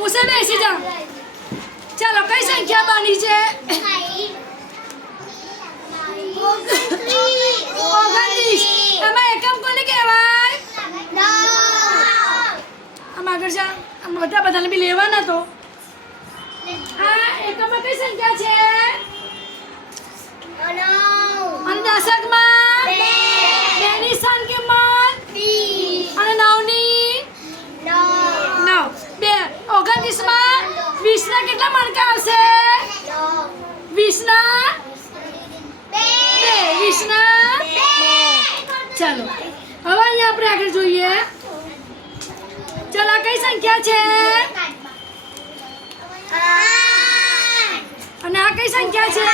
પૂછે બેસી જાઓ. ચાલો કઈ સંખ્યા બની છે? 29. એમાં એકમ કોને કહેવાય? આમ આગળ જા. આમ બધાને બી લેવાના તો. આ એકમમાં કઈ સંખ્યા છે? અને દશકમાં 2 ની સ્થાન કિંમત અને 9 ની 9. 29 માં 20 ના કેટલા મણકા આવશે? 20 ના 2. 20 ના 2. ચાલો હવે અહીંયા આપણે આગળ જોઈએ. ચાલો આ કઈ સંખ્યા છે? અને આ કઈ સંખ્યા છે?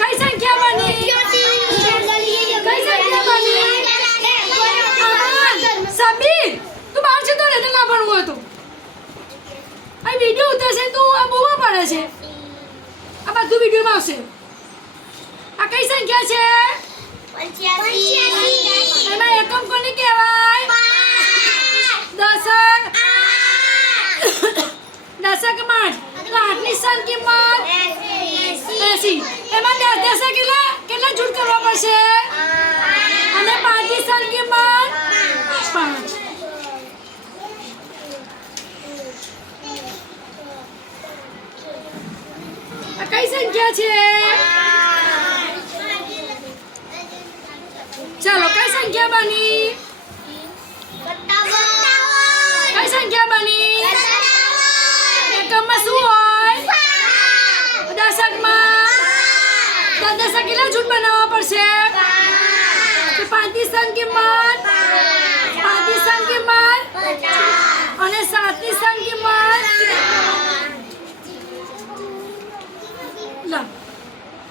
કઈ સંખ્યા બની? કઈ સંખ્યા બની? સમીર તું બહાર જતો રહે તો ના ભણવું હોય તો. આ વિડીયો ઉતરશે તું આ બહુ પડે છે. આ બધું વિડીયોમાં આવશે. આ કઈ સંખ્યા છે? 85. એમાં એકમ કોને કહેવાય? દશક. દશકમાં 8 ની સ્થાન કિંમત 80. એમાં દશક કેટલા જૂથ કરવા પડશે? અને 5 ની સ્થાન કિંમત 5. આ કઈ સંખ્યા છે? ચાલો કઈ સંખ્યા બની? કઈ સંખ્યા બની? એકમમાં શું હોય? દશકમાં દશક કેટલા જૂથ બનાવવા પડશે? 5 ની સ્થાન કિંમત 5 ની સ્થાન કિંમત અને 7 ની સ્થાન કિંમત. લો